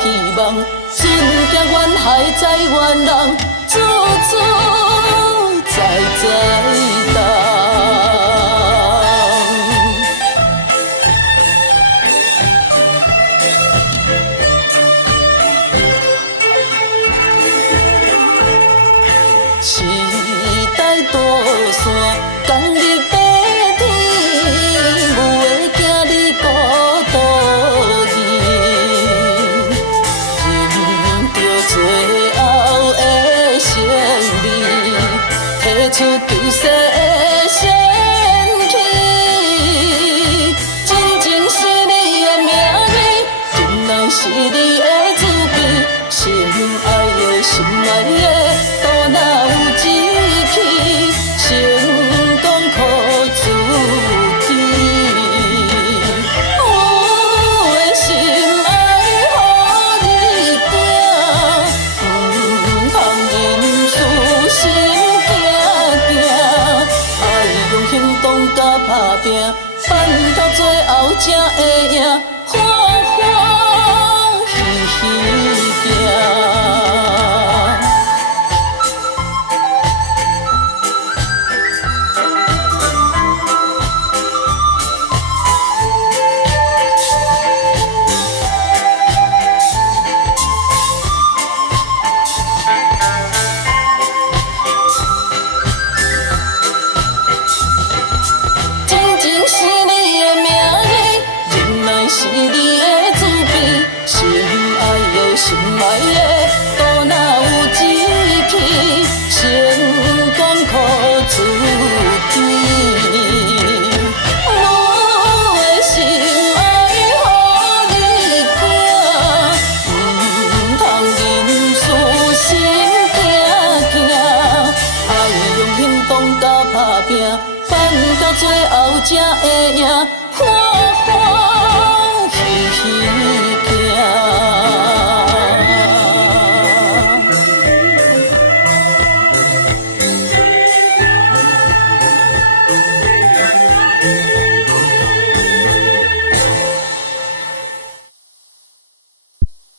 希望，船行远海载远人，自自在在当。时代大山，今日白天，有会惊你孤独去，认着最后的胜利，提出救世的仙气。真情是你的名字，真爱是你的滋味，心爱的心爱的。哪有志气，成功靠自己。我的心爱予你行，通认输心行行。爱用行动甲打拼，办到最后才会赢，欢欢喜喜行。是你的滋味，心爱的心爱的，都哪有志气，成功靠自己。我的心爱予你行，通认输心行行。爱用行动甲打拼，办到最后才会赢，欢欢喜喜行。